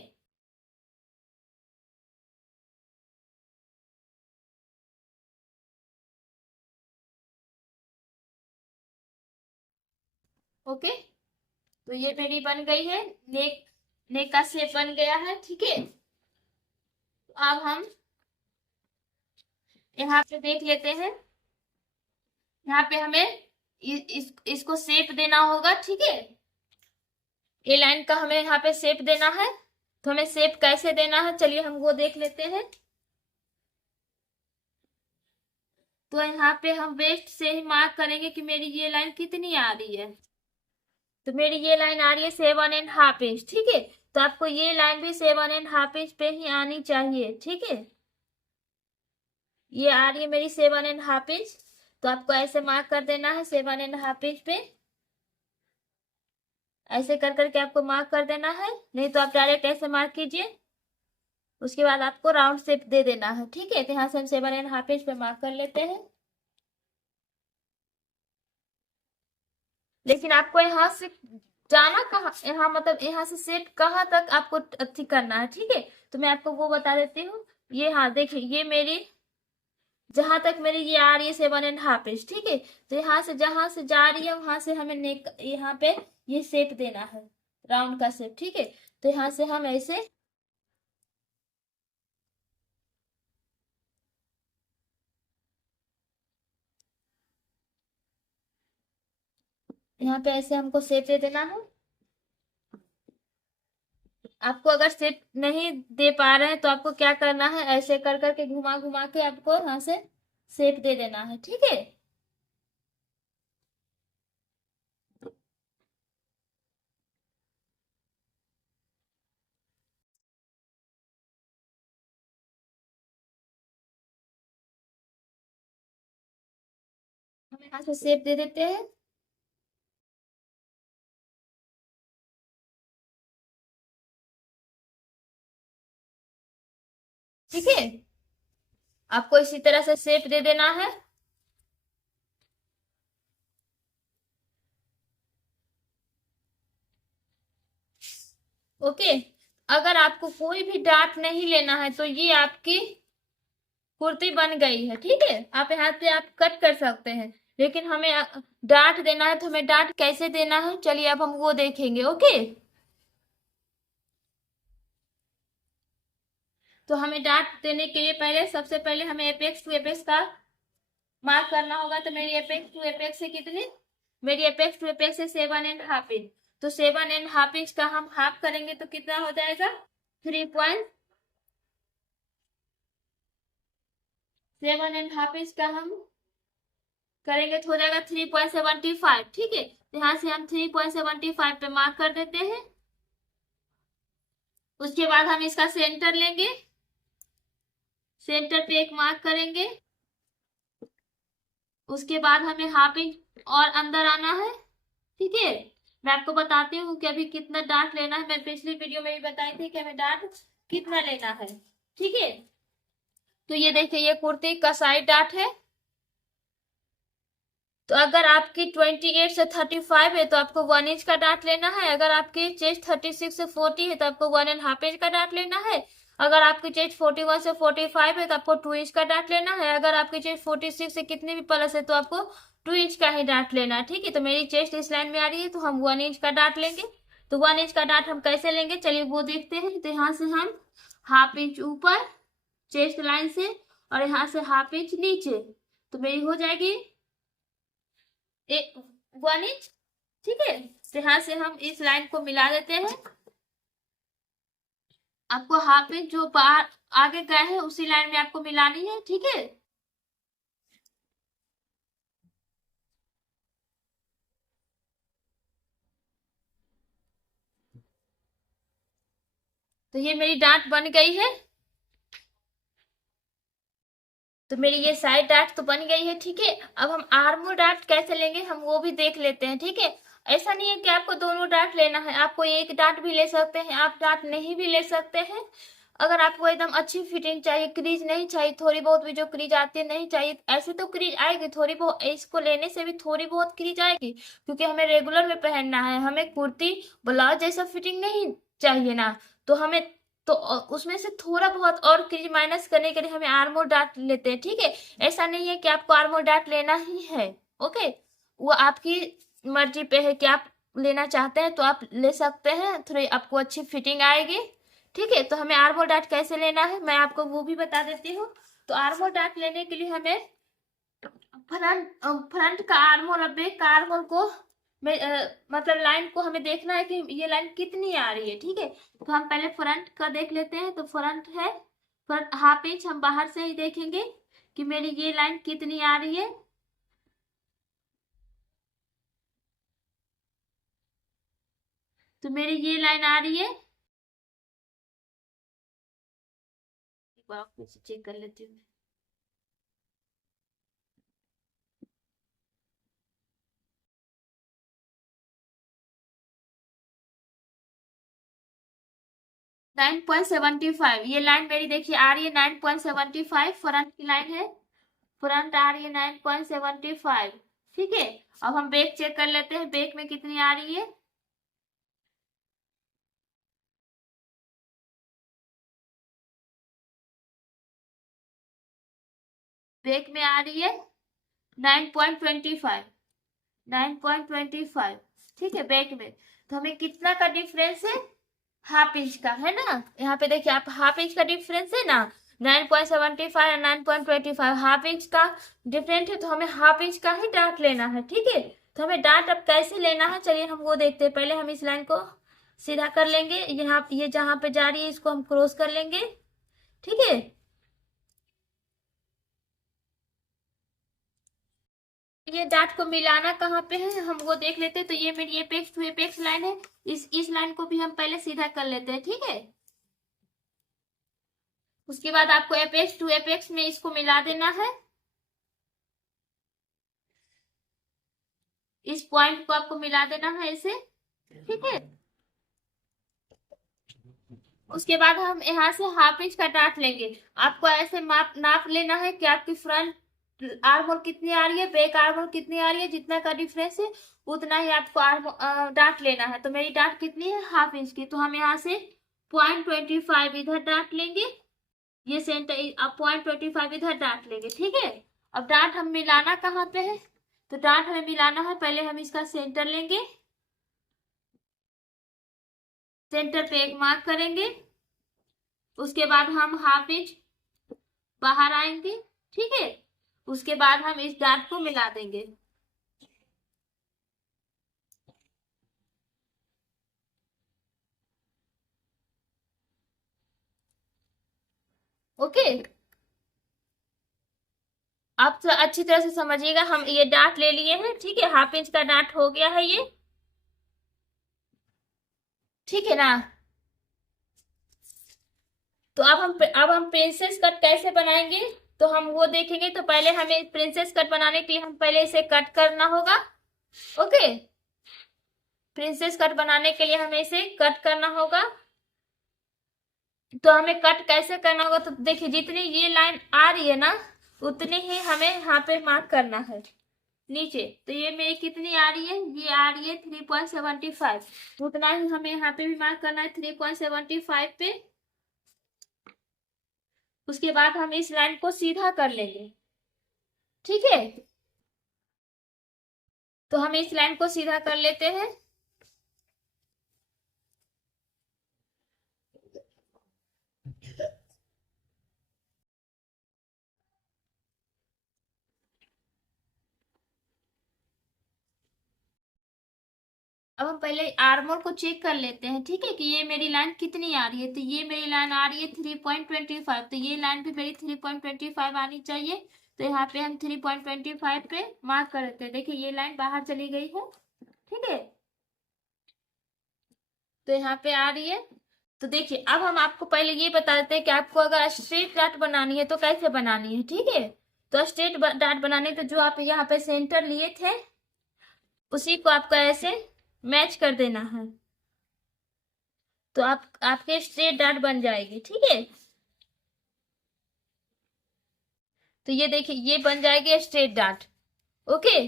ओके, तो ये मेरी बन गई है नेक, नेक का शेप बन गया है, ठीक है। तो अब हम यहाँ पे देख लेते हैं, यहाँ पे हमें इसको शेप देना होगा, ठीक है। ये लाइन का हमें यहाँ पे शेप देना है, तो हमें शेप कैसे देना है चलिए हम वो देख लेते हैं। तो यहाँ पे हम वेस्ट से ही मार्क करेंगे कि मेरी ये लाइन कितनी आ रही है। तो मेरी ये लाइन आ रही है 7.5 इंच, ठीक है। तो आपको ये लाइन भी 7.5 इंच पे ही आनी चाहिए, ठीक है। ये आ रही है मेरी 7.5 इंच, तो आपको ऐसे मार्क कर देना है 7.5 इंच पे, ऐसे कर करके आपको मार्क कर देना है, नहीं तो आप डायरेक्ट ऐसे मार्क कीजिए। उसके बाद आपको राउंड शेप दे देना है, ठीक है। तो यहाँ से हम 7.5 इंच पे मार्क कर लेते हैं, लेकिन आपको यहाँ से जाना कहाँ, यहाँ मतलब यहाँ से शेप कहाँ तक आपको अच्छी करना है, ठीक है। तो मैं आपको वो बता देती हूँ। ये हाँ देखिए, ये मेरी जहां तक मेरी ये आ रही है 7.5 इंच, ठीक है। तो यहाँ से जहां से जा रही है वहां से हमें नेक यहाँ पे ये शेप देना है, राउंड का शेप, ठीक है। तो यहाँ से हम ऐसे यहाँ पे ऐसे हमको शेप दे देना है। आपको अगर शेप नहीं दे पा रहे हैं तो आपको क्या करना है, ऐसे कर करके घुमा घुमा के आपको यहाँ से शेप दे देना है, ठीक है। हम यहाँ से शेप दे देते हैं, ठीक है। आपको इसी तरह से शेप दे देना है। ओके, अगर आपको कोई भी डार्ट नहीं लेना है तो ये आपकी कुर्ती बन गई है, ठीक है। आप यहाँ से आप कट कर सकते हैं, लेकिन हमें डार्ट देना है, तो हमें डार्ट कैसे देना है चलिए अब हम वो देखेंगे, ओके। तो हमें डार्ट देने के लिए पहले सबसे पहले हमें एपेक्स टू एपेक्स का मार्क करना होगा। तो मेरी एपेक्स टू एपेक्स से कितनी, मेरी एपेक्स टू एपेक्स से 7.5 इंच। तो 7.5 इंच का हम हाफ करेंगे तो कितना हो जाएगा, 3.7.5 इंच का हम करेंगे तो हो जाएगा 3.75, ठीक है। तो यहाँ से हम 3.75 पे मार्क कर देते हैं। उसके बाद हम इसका सेंटर लेंगे, सेंटर पे एक मार्क करेंगे। उसके बाद हमें हाफ इंच और अंदर आना है, ठीक है। मैं आपको बताती हूँ कि अभी कितना डार्ट लेना है, मैं पिछली वीडियो में भी बताई थी कि हमें डार्ट कितना लेना है, ठीक है। तो ये देखिए, ये कुर्ती का साइड डार्ट है। तो अगर आपकी 28 से 35 है तो आपको 1 इंच का डार्ट लेना है। अगर आपकी चेस्ट 36 से 40 है तो आपको 1.5 इंच का डार्ट लेना है। अगर आपकी चेस्ट 41 से 45 है तो आपको 2 इंच का डार्ट लेना है। अगर आपकी चेस्ट 46 से कितने भी प्लस है तो आपको 2 इंच का ही डार्ट लेना है, ठीक है। तो मेरी चेस्ट इस लाइन में आ रही है तो हम 1 इंच का डार्ट लेंगे। तो 1 इंच का डार्ट हम कैसे लेंगे चलिए वो देखते हैं। तो यहाँ से हम हाफ इंच ऊपर चेस्ट लाइन से और यहाँ से हाफ इंच नीचे, तो मेरी हो जाएगी 1 इंच, ठीक है। यहाँ से हम इस लाइन को मिला देते हैं। आपको हाफ इंच जो बाहर आगे गए हैं उसी लाइन में आपको मिलानी है, ठीक है। तो ये मेरी डांट बन गई है। तो मेरी ये साइड डार्ट तो बन गई है, ठीक है। अब हम आर्मोल डार्ट कैसे लेंगे हम वो भी देख लेते हैं, ठीक है। ऐसा नहीं है कि आपको दोनों डार्ट लेना है, आपको एक डार्ट भी ले सकते हैं, आप डार्ट नहीं भी ले सकते हैं। अगर आपको एकदम अच्छी फिटिंग चाहिए, क्रीज नहीं चाहिए, थोड़ी बहुत भी जो क्रीज आती है नहीं चाहिए, ऐसे तो क्रीज आएगी थोड़ी बहुत, इसको लेने से भी थोड़ी बहुत क्रीज आएगी, क्योंकि हमें रेगुलर में पहनना है, हमें कुर्ती ब्लाउज जैसा फिटिंग नहीं चाहिए ना। तो हमें तो उसमें से थोड़ा बहुत और क्रीज माइनस करने के लिए हमें आर्मोर डार्ट लेते हैं, ठीक है। ऐसा नहीं है कि आपको आर्मोर डार्ट लेना ही है, ओके। वो आपकी मर्जी पे है कि आप लेना चाहते हैं तो आप ले सकते हैं, थोड़ी आपको अच्छी फिटिंग आएगी, ठीक है। तो हमें आर्मोर डार्ट कैसे लेना है मैं आपको वो भी बता देती हूँ। तो आर्मोर डार्ट लेने के लिए हमें फ्रंट का आर्मोल और बैक का आर्मोल को मतलब लाइन को हमें देखना है कि ये लाइन कितनी आ रही है, ठीक है। तो हम पहले फ्रंट का देख लेते हैं। तो फ्रंट है, फ्रंट हाफ इंच हम बाहर से ही देखेंगे कि मेरी ये लाइन कितनी आ रही है। तो मेरी ये लाइन आ रही है, एक बार फिर से चेक कर लेती हूँ। 9.75 ये लाइन मेरी देखिए आ रही है 9.75, फ्रंट की लाइन है, फ्रंट आ रही है 9.75, ठीक है। अब हम बैक चेक कर लेते हैं, बैक में कितनी आ रही है। बैक में आ रही है 9.25, 9.25, ठीक है बैक में। तो हमें कितना का डिफरेंस है, हाफ इंच का है ना। यहाँ पे देखिए आप हाफ इंच का डिफरेंस है ना, 9.75 और 9.25 हाफ इंच का डिफरेंट है। तो हमें हाफ इंच का ही डार्ट लेना है, ठीक है। तो हमें डार्ट अब कैसे लेना है चलिए हम वो देखते हैं। पहले हम इस लाइन को सीधा कर लेंगे, यहाँ ये जहां पे जा रही है इसको हम क्रॉस कर लेंगे, ठीक है। ये डार्ट को मिलाना कहाँ पे है हम वो देख लेते हैं। तो ये मेरी एपेक्स टू एपेक्स लाइन है, इस लाइन को भी हम पहले सीधा कर लेते हैं, ठीक है। उसके बाद आपको एपेक्स टू एपेक्स में इसको मिला देना है, इस पॉइंट को आपको मिला देना है इसे, ठीक है। उसके बाद हम यहाँ से हाफ इंच का डार्ट लेंगे। आपको ऐसे माप नाप लेना है कि आपकी फ्रंट आर्म होल कितनी आ रही है, बैक आर्म होल कितनी आ रही है, जितना का डिफरेंस है उतना ही आपको डार्ट लेना है। तो मेरी डार्ट कितनी है, हाफ इंच की। तो हम यहाँ से 0.25 इधर डार्ट लेंगे, ये सेंटर अब 0.25 इधर डार्ट लेंगे, ठीक है। अब डार्ट हम मिलाना कहाँ पे है, तो डार्ट हमें मिलाना है, पहले हम इसका सेंटर लेंगे, सेंटर पे एक मार्क करेंगे। उसके बाद हम हाफ इंच बाहर आएंगे, ठीक है। उसके बाद हम इस डार्ट को मिला देंगे, ओके। आप तो अच्छी तरह से समझिएगा, हम ये डार्ट ले लिए हैं, ठीक है। हाफ इंच का डार्ट हो गया है ये, ठीक है ना। तो अब हम प्रिंसेस कट कैसे बनाएंगे तो हम वो देखेंगे। तो पहले हमें प्रिंसेस कट बनाने के लिए हम पहले इसे कट करना होगा, ओके। प्रिंसेस कट बनाने के लिए हमें इसे कट करना होगा। तो हमें कट कैसे करना होगा, तो देखिए जितनी ये लाइन आ रही है ना उतनी ही हमें यहाँ पे मार्क करना है नीचे। तो ये मेरी कितनी आ रही है, ये आ रही है 3.75, उतना ही हमें यहाँ पे भी मार्क करना है 3.75 पे। उसके बाद हम इस लाइन को सीधा कर लेंगे, ठीक है। तो हम इस लाइन को सीधा कर लेते हैं। अब हम पहले आर्मोर को चेक कर लेते हैं, ठीक है, कि ये मेरी लाइन कितनी आ रही है। तो ये मेरी लाइन आ रही है 3.25, तो ये लाइन भी मेरी 3.25 आनी चाहिए। तो यहाँ पे हम 3.25 पे मार्क कर देते हैं। देखिए ये लाइन बाहर चली गई है, ठीक है, तो यहाँ पे आ रही है। तो देखिए अब हम आपको पहले ये बता देते हैं कि आपको अगर स्ट्रेट डाट बनानी है तो कैसे बनानी है, ठीक है। तो स्ट्रेट डाट बनाने तो जो आप यहाँ पे सेंटर लिए थे उसी को आपको ऐसे मैच कर देना है, तो आपके स्ट्रेट डाट बन जाएगी, ठीक है। तो ये देखिए ये बन जाएगी स्ट्रेट डाट, ओके।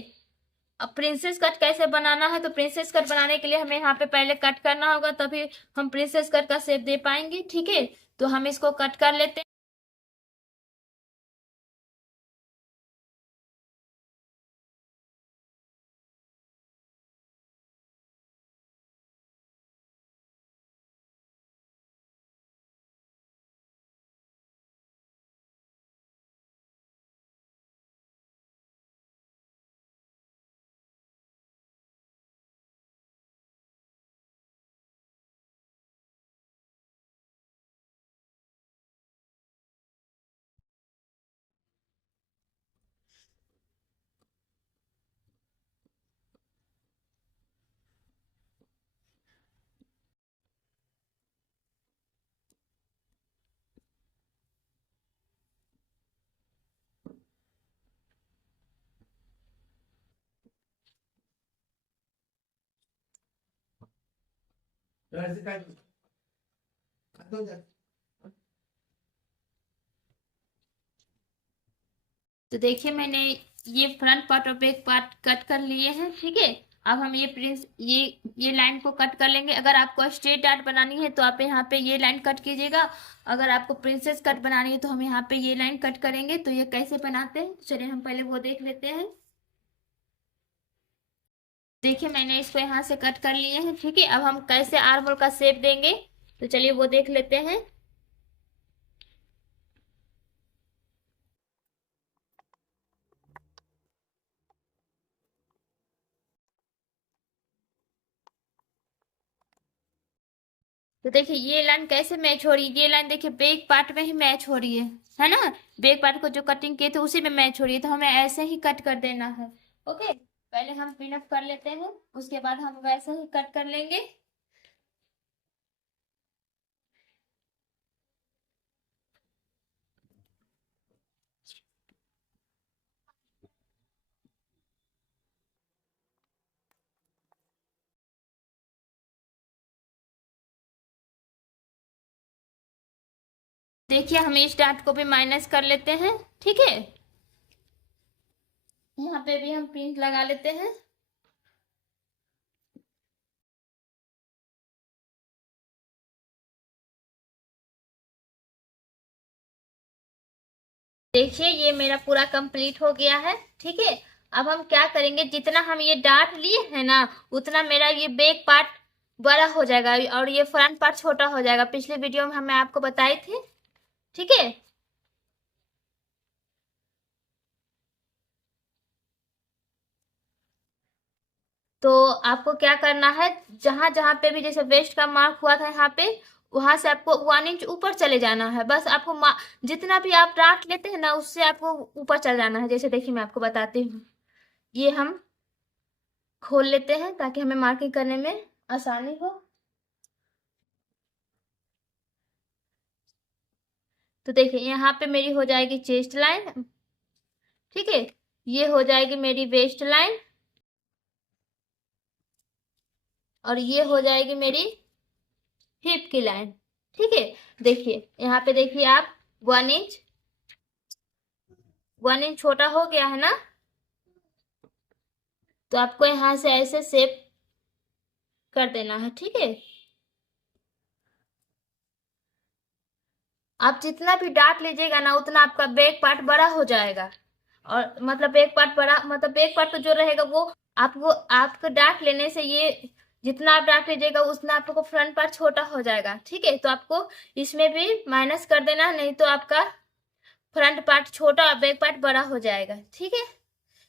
अब प्रिंसेस कट कैसे बनाना है, तो प्रिंसेस कट बनाने के लिए हमें यहाँ पे पहले कट करना होगा, तभी हम प्रिंसेस कट का शेप दे पाएंगे, ठीक है। तो हम इसको कट कर लेते हैं। तो देखिए मैंने ये फ्रंट पार्ट और बैक पार्ट कट कर लिए हैं, ठीक है। अब हम ये प्रिंस ये लाइन को कट कर लेंगे। अगर आपको स्ट्रेट डाट बनानी है तो आप यहाँ पे ये लाइन कट कीजिएगा। अगर आपको प्रिंसेस कट बनानी है तो हम यहाँ पे ये लाइन कट करेंगे। तो ये कैसे बनाते हैं चलिए हम पहले वो देख लेते हैं। देखिए मैंने इसको यहाँ से कट कर लिए हैं, ठीक है। अब हम कैसे आर्म होल का शेप देंगे तो चलिए वो देख लेते हैं। तो देखिए ये लाइन कैसे मैच हो रही है, ये लाइन देखिए बैक पार्ट में ही मैच हो रही है ना। बैक पार्ट को जो कटिंग किए थे उसी में मैच हो रही है, तो हमें ऐसे ही कट कर देना है, ओके। पहले हम पिन अप कर लेते हैं, उसके बाद हम वैसे ही कट कर लेंगे। देखिए हम इस डाट को भी माइनस कर लेते हैं, ठीक है। यहाँ पे भी हम प्रिंट लगा लेते हैं। देखिए ये मेरा पूरा कंप्लीट हो गया है, ठीक है। अब हम क्या करेंगे, जितना हम ये डाट लिए है ना उतना मेरा ये बैक पार्ट बड़ा हो जाएगा और ये फ्रंट पार्ट छोटा हो जाएगा। पिछले वीडियो में मैं आपको बताई थी, ठीक है। तो आपको क्या करना है, जहां जहां पे भी जैसे वेस्ट का मार्क हुआ था यहाँ पे, वहां से आपको 1 इंच ऊपर चले जाना है। बस आपको जितना भी आप डाट लेते हैं ना उससे आपको ऊपर चल जाना है। जैसे देखिए मैं आपको बताती हूँ, ये हम खोल लेते हैं ताकि हमें मार्किंग करने में आसानी हो। तो देखिए यहाँ पे मेरी हो जाएगी चेस्ट लाइन, ठीक है। ये हो जाएगी मेरी वेस्ट लाइन और ये हो जाएगी मेरी हिप की लाइन, ठीक है। देखिए यहाँ पे देखिए आप 1 इंच 1 इंच छोटा हो गया है ना। तो आपको यहाँ से ऐसे शेप कर देना है, ठीक है। आप जितना भी डाट लीजिएगा ना उतना आपका बैक पार्ट बड़ा हो जाएगा। और मतलब बैक पार्ट बड़ा मतलब बैक पार्ट तो जो रहेगा वो आपको डाट लेने से ये जितना आप डाट लीजिएगा उतना आपको फ्रंट पार्ट छोटा हो जाएगा, ठीक है। तो आपको इसमें भी माइनस कर देना है, नहीं तो आपका फ्रंट पार्ट छोटा और बैक पार्ट बड़ा हो जाएगा, ठीक है।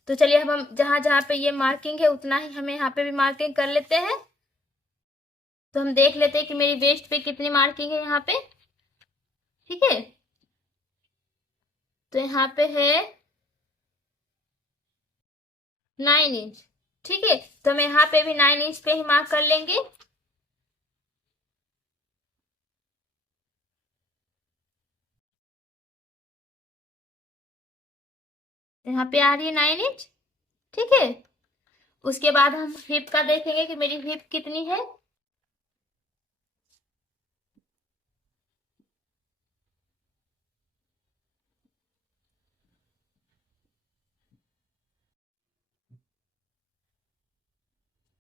तो चलिए अब हम जहां जहां पे ये मार्किंग है उतना ही हमें यहाँ पे भी मार्किंग कर लेते हैं। तो हम देख लेते हैं कि मेरी वेस्ट पे कितनी मार्किंग है यहाँ पे। ठीक है, तो यहाँ पे है 9 इंच। ठीक है, तो हम यहाँ पे भी 9 इंच पे ही मार्क कर लेंगे। यहाँ पे आ रही है 9 इंच। ठीक है, उसके बाद हम हिप का देखेंगे कि मेरी हिप कितनी है।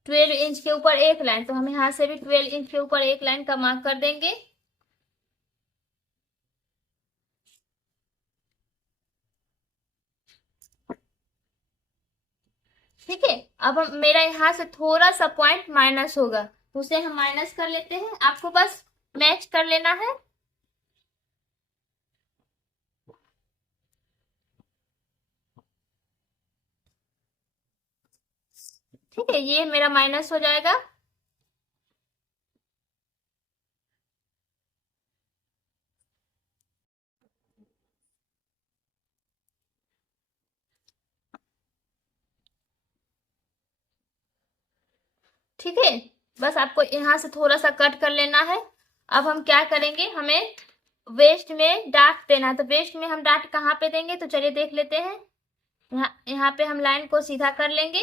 ट्वेल्व इंच के ऊपर एक लाइन, तो हम यहाँ से भी 12 इंच के ऊपर एक लाइन का मार्क कर देंगे। ठीक है, अब हम मेरा यहाँ से थोड़ा सा पॉइंट माइनस होगा, तो उसे हम माइनस कर लेते हैं। आपको बस मैच कर लेना है। ठीक है, ये मेरा माइनस हो जाएगा। ठीक है, बस आपको यहाँ से थोड़ा सा कट कर लेना है। अब हम क्या करेंगे, हमें वेस्ट में डाट देना है, तो वेस्ट में हम डाट कहाँ पे देंगे, तो चलिए देख लेते हैं। यहाँ पे हम लाइन को सीधा कर लेंगे।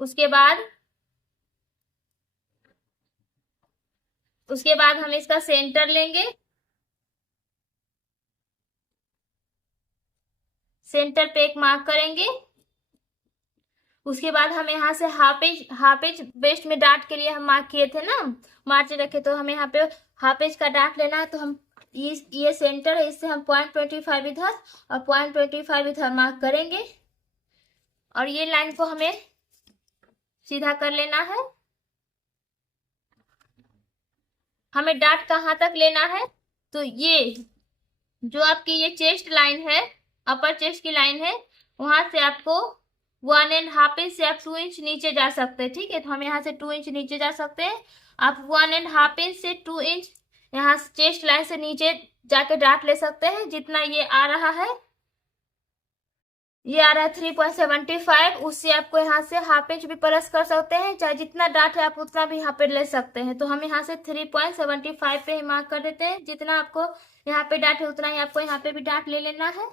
उसके बाद हम इसका सेंटर लेंगे। सेंटर पे एक मार्क करेंगे। उसके बाद हम यहाँ से हाफ इंच वेस्ट में डाट के लिए हम मार्क किए थे ना, मार्जिन रखे, तो हमें यहाँ पे हाफ इंच का डाट लेना है। तो हम ये सेंटर है, इससे हम 0.25 इधर और 0.25 इधर मार्क करेंगे, और ये लाइन को हमें सीधा कर लेना है। हमें डाट कहाँ तक लेना है, तो ये जो आपकी ये चेस्ट लाइन है, अपर चेस्ट की लाइन है, वहां से आपको 1.5 इंच से आप 2 इंच नीचे जा सकते हैं। ठीक है, तो हम यहाँ से 2 इंच नीचे जा सकते हैं। आप 1.5 इंच से 2 इंच यहाँ चेस्ट लाइन से नीचे जाके डाट ले सकते हैं। जितना ये आ रहा है, ये आ रहा है 3.75, उससे आपको यहाँ से हाफ इंच भी प्लस कर सकते हैं। चाहे जितना डाट है आप उतना भी यहाँ पे ले सकते हैं। तो हम यहाँ से 3.75 पे ही मार्क कर देते हैं। जितना आपको यहाँ पे डाट है उतना ही आपको यहाँ पे भी डाट ले लेना है,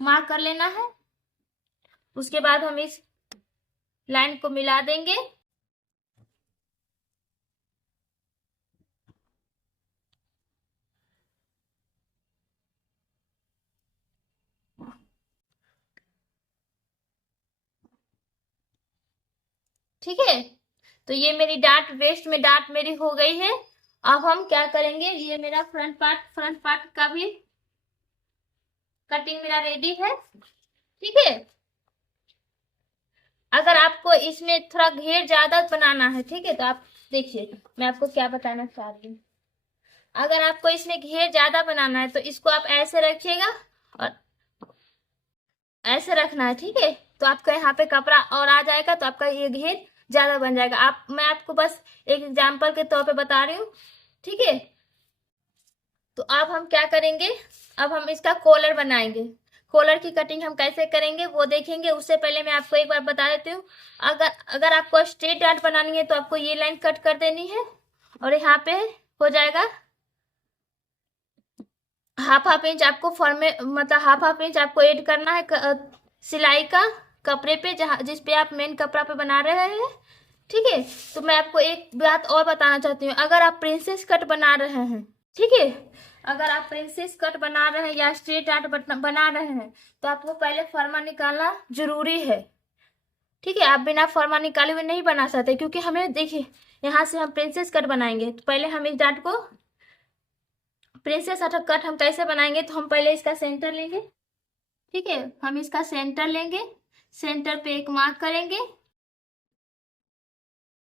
मार्क कर लेना है। उसके बाद हम इस लाइन को मिला देंगे। ठीक है, तो ये मेरी डाट वेस्ट में डाट मेरी हो गई है। अब हम क्या करेंगे, ये मेरा फ्रंट पार्ट का भी कटिंग मेरा रेडी है। ठीक है, अगर आपको इसमें थोड़ा घेर ज्यादा बनाना है, ठीक है, तो आप देखिए मैं आपको क्या बताना चाह रही हूँ। अगर आपको इसमें घेर ज्यादा बनाना है तो इसको आप ऐसे रखिएगा और ऐसे रखना है। ठीक है, तो आपका यहाँ पे कपड़ा और आ जाएगा, तो आपका ये घेर ज्यादा बन जाएगा। मैं आपको बस एक एग्जाम्पल के तौर पे बता रही हूँ। ठीक है, तो अब हम क्या करेंगे, अब हम इसका कॉलर बनाएंगे। कॉलर की कटिंग हम कैसे करेंगे वो देखेंगे। उससे पहले मैं आपको एक बार बता देती हूँ, अगर आपको स्ट्रेट डाट बनानी है तो आपको ये लाइन कट कर देनी है, और यहाँ पे हो जाएगा हाफ इंच आपको मतलब हाफ इंच आपको ऐड करना है सिलाई का कपड़े पे, जहाँ जिस पे आप मेन कपड़ा पे बना रहे हैं। ठीक है, तो मैं आपको एक बात और बताना चाहती हूँ। अगर आप प्रिंसेस कट बना रहे हैं, ठीक है, अगर आप प्रिंसेस कट बना रहे हैं या स्ट्रेट आर्ट बना रहे हैं, तो आपको पहले फर्मा निकालना जरूरी है। ठीक है, आप बिना फर्मा निकाले हुए नहीं बना सकते, क्योंकि हमें देखिए यहाँ से हम प्रिंसेस कट बनाएंगे, तो पहले हम इस डाट को प्रिंसेस कट हम कैसे बनाएंगे, तो हम पहले इसका सेंटर लेंगे। ठीक है, हम इसका सेंटर लेंगे, सेंटर पे एक मार्क करेंगे।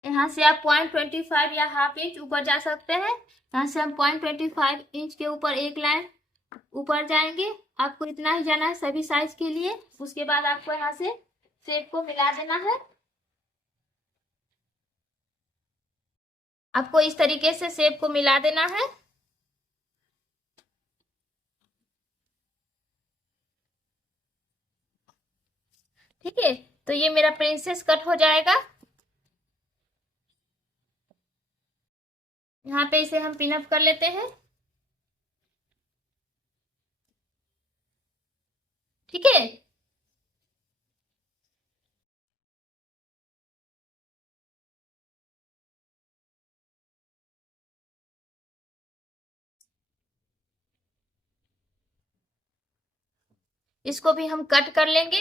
यहाँ से आप 0.25 या हाफ इंच ऊपर जा सकते हैं। यहाँ से हम 0.25 इंच के ऊपर एक लाइन ऊपर जाएंगे। आपको इतना ही जाना है सभी साइज के लिए। उसके बाद आपको यहाँ से शेप को मिला देना है। आपको इस तरीके से शेप को मिला देना है। ठीक है, तो ये मेरा प्रिंसेस कट हो जाएगा। यहाँ पे इसे हम पिन अप कर लेते हैं। ठीक है, इसको भी हम कट कर लेंगे।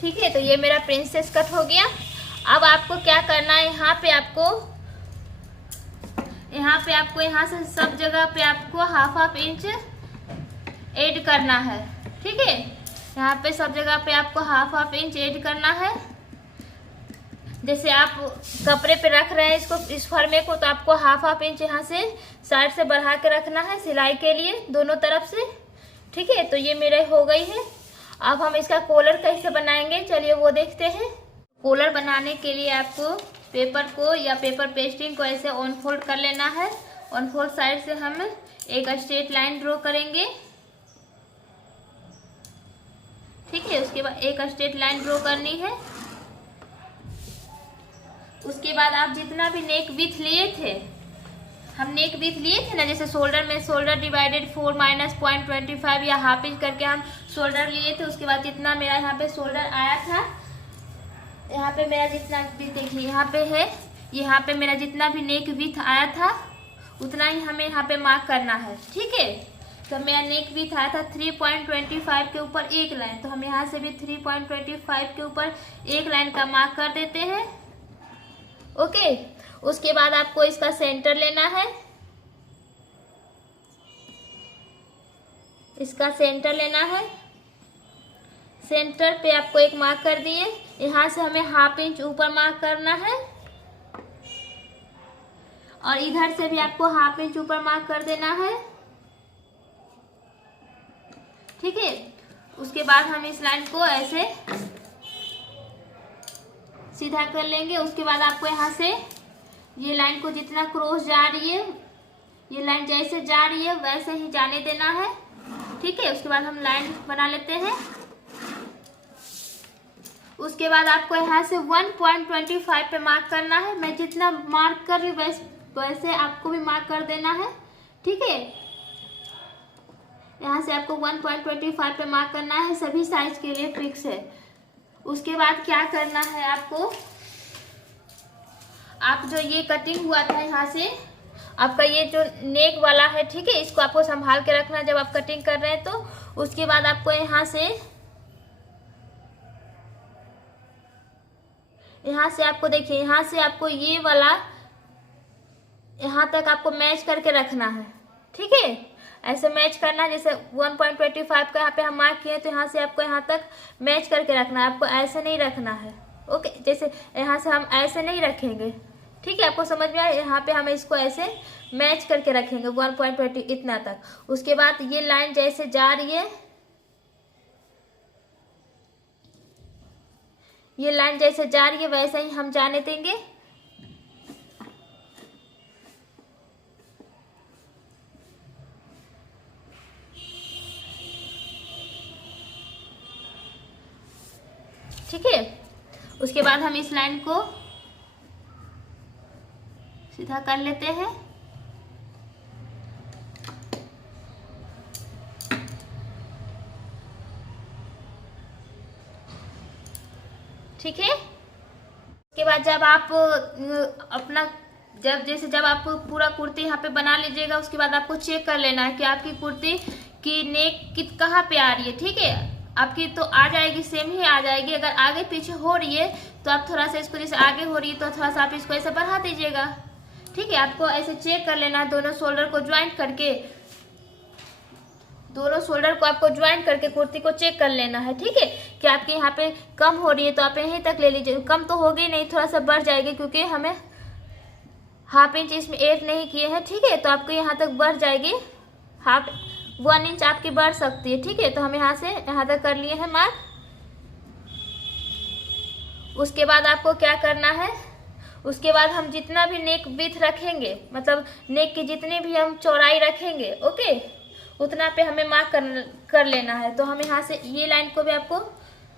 ठीक है, तो ये मेरा प्रिंसेस कट हो गया। अब आपको क्या करना है, यहाँ पे आपको यहाँ से सब जगह पे आपको हाफ इंच ऐड करना है। ठीक है, यहाँ पे सब जगह पे आपको हाफ इंच ऐड करना है। जैसे आप कपड़े पे रख रहे हैं इसको, इस फर्मे को, तो आपको हाफ इंच यहाँ से साइड से बढ़ा के रखना है सिलाई के लिए दोनों तरफ से। ठीक है, तो ये मेरे हो गई है। अब हम इसका कॉलर कैसे बनाएंगे, चलिए वो देखते हैं। कॉलर बनाने के लिए आपको पेपर को या पेपर पेस्टिंग को ऐसे ऑन फोल्ड कर लेना है। ऑन फोल्ड साइड से हम एक स्ट्रेट लाइन ड्रॉ करेंगे। ठीक है, उसके बाद एक स्ट्रेट लाइन ड्रॉ करनी है। उसके बाद आप जितना भी नेक विड्थ लिए थे, हम नेक विड्थ लिए थे ना, जैसे शोल्डर में शोल्डर डिवाइडेड 4 माइनस 0.25 या हाफ इंच करके हम शोल्डर लिए थे। उसके बाद जितना मेरा यहाँ पे शोल्डर आया था, यहाँ पे मेरा जितना भी देखिए यहाँ पे है, यहाँ पे मेरा जितना भी नेक विड्थ आया था उतना ही हमें यहाँ पे मार्क करना है। ठीक है, तो मेरा नेक विड्थ आया था 3.25 के ऊपर एक लाइन, तो हम यहाँ से भी 3.25 के ऊपर एक लाइन का मार्क कर देते हैं। ओके, उसके बाद आपको इसका सेंटर लेना है। इसका सेंटर लेना है। सेंटर पे आपको एक मार्क कर दिए, यहाँ से हमें हाफ इंच ऊपर मार्क करना है और इधर से भी आपको हाफ इंच ऊपर मार्क कर देना है। ठीक है, उसके बाद हम इस लाइन को ऐसे सीधा कर लेंगे। उसके बाद आपको यहाँ से ये लाइन को जितना क्रॉस जा रही है, ये लाइन जैसे जा रही है वैसे ही जाने देना है। ठीक है, उसके बाद हम लाइन बना लेते हैं। उसके बाद आपको यहाँ से 1.25 पे मार्क करना है। मैं जितना मार्क कर रही हूँ वैसे आपको भी मार्क कर देना है। ठीक है, यहाँ से आपको 1.25 पे मार्क करना है, सभी साइज के लिए फिक्स है। उसके बाद क्या करना है आपको, आप जो ये कटिंग हुआ था यहाँ से, आपका ये जो नेक वाला है, ठीक है, इसको आपको संभाल के रखना जब आप कटिंग कर रहे हैं। तो उसके बाद आपको यहाँ से आपको देखिए, यहाँ से आपको ये वाला यहाँ तक आपको मैच करके रखना है। ठीक है, ऐसे मैच करना है। जैसे 1.25 का यहाँ पे हम मार्क किए, तो यहाँ से आपको यहाँ तक मैच करके रखना है, आपको ऐसे नहीं रखना है। ओके, जैसे यहाँ से हम ऐसे नहीं रखेंगे। ठीक है, आपको समझ में आया, यहाँ पे हम इसको ऐसे मैच करके रखेंगे 1.20 इतना तक। उसके बाद ये लाइन जैसे जा रही है, ये लाइन जैसे जा रही है वैसे ही हम जाने देंगे। ठीक है, उसके बाद हम इस लाइन को सीधा कर लेते हैं। ठीक है, उसके बाद जब आप अपना जब आप पूरा कुर्ती यहाँ पे बना लीजिएगा, उसके बाद आपको चेक कर लेना है कि आपकी कुर्ती की नेक कहाँ पे आ रही है। ठीक है, आपकी तो आ जाएगी, सेम ही आ जाएगी। अगर आगे पीछे हो रही है तो आप थोड़ा सा इसको, जैसे आगे हो रही है तो थोड़ा सा आप इसको ऐसे बढ़ा दीजिएगा। ठीक है, आपको ऐसे चेक कर लेना है दोनों शोल्डर को ज्वाइंट करके। दोनों शोल्डर को आपको ज्वाइन करके कुर्ती को चेक कर लेना है, ठीक है। कि आपके यहाँ पे कम हो रही है तो आप यहीं तक ले लीजिए, कम तो होगी नहीं, थोड़ा सा बढ़ जाएगी क्योंकि हमें ½ इंच इसमें ऐड नहीं किए हैं, ठीक है। तो आपको यहाँ तक बढ़ जाएगी, 1 इंच आपकी बढ़ सकती है, ठीक है। तो हम यहाँ से यहाँ तक कर लिए हैं मार्क। उसके बाद आपको क्या करना है, उसके बाद हम जितना भी नेक विड्थ रखेंगे, मतलब नेक की जितनी भी हम चौड़ाई रखेंगे, ओके, उतना पे हमें मार्क कर लेना है। तो हम यहाँ से ये लाइन को भी आपको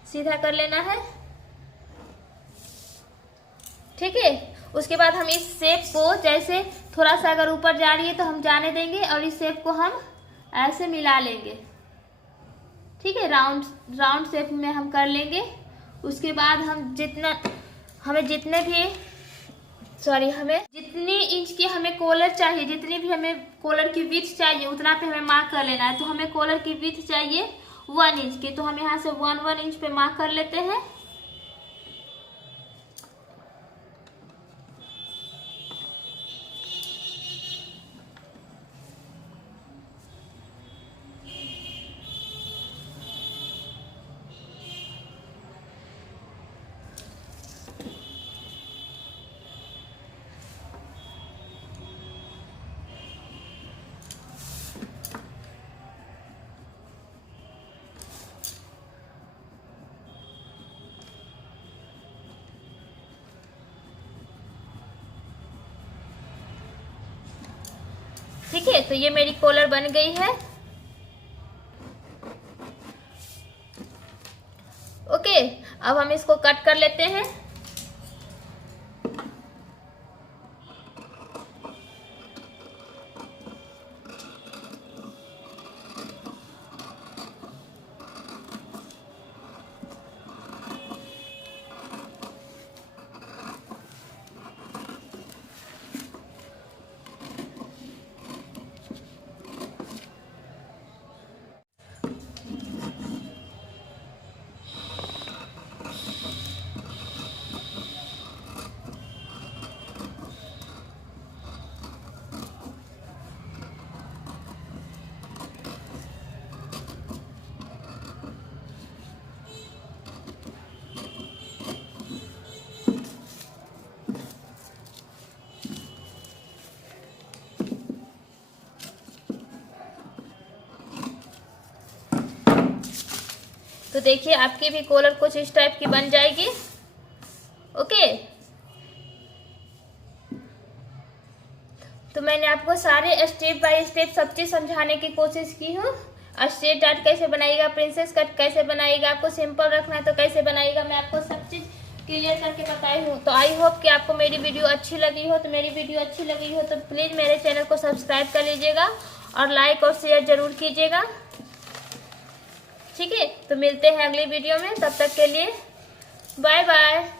सीधा कर लेना है, ठीक है। उसके बाद हम इस शेप को, जैसे थोड़ा सा अगर ऊपर जा रही है तो हम जाने देंगे और इस शेप को हम ऐसे मिला लेंगे, ठीक है। राउंड शेप में हम कर लेंगे। उसके बाद हमें जितनी इंच की हमें कॉलर चाहिए, जितनी भी हमें कॉलर की विड्थ चाहिए, उतना पे हमें मार्क कर लेना है। तो हमें कॉलर की विड्थ चाहिए 1 इंच की, तो हम यहाँ से 1 इंच पे मार्क कर लेते हैं। ठीक है, तो ये मेरी कॉलर बन गई है, ओके। अब हम इसको कट कर लेते हैं। तो देखिए आपकी भी कॉलर कुछ इस टाइप की बन जाएगी, ओके। तो मैंने आपको सारे स्टेप बाय स्टेप सब चीज समझाने की कोशिश की हूँ। स्ट्रेट डार्ट कैसे बनाएगा, प्रिंसेस कट कैसे बनाएगा, आपको सिंपल रखना है तो कैसे बनाएगा, मैं आपको सब चीज क्लियर करके बताई हूँ। तो आई होप कि आपको मेरी वीडियो अच्छी लगी हो। तो मेरी वीडियो अच्छी लगी हो तो प्लीज मेरे चैनल को सब्सक्राइब कर लीजिएगा और लाइक और शेयर जरूर कीजिएगा, ठीक है। तो मिलते हैं अगली वीडियो में, तब तक के लिए बाय बाय।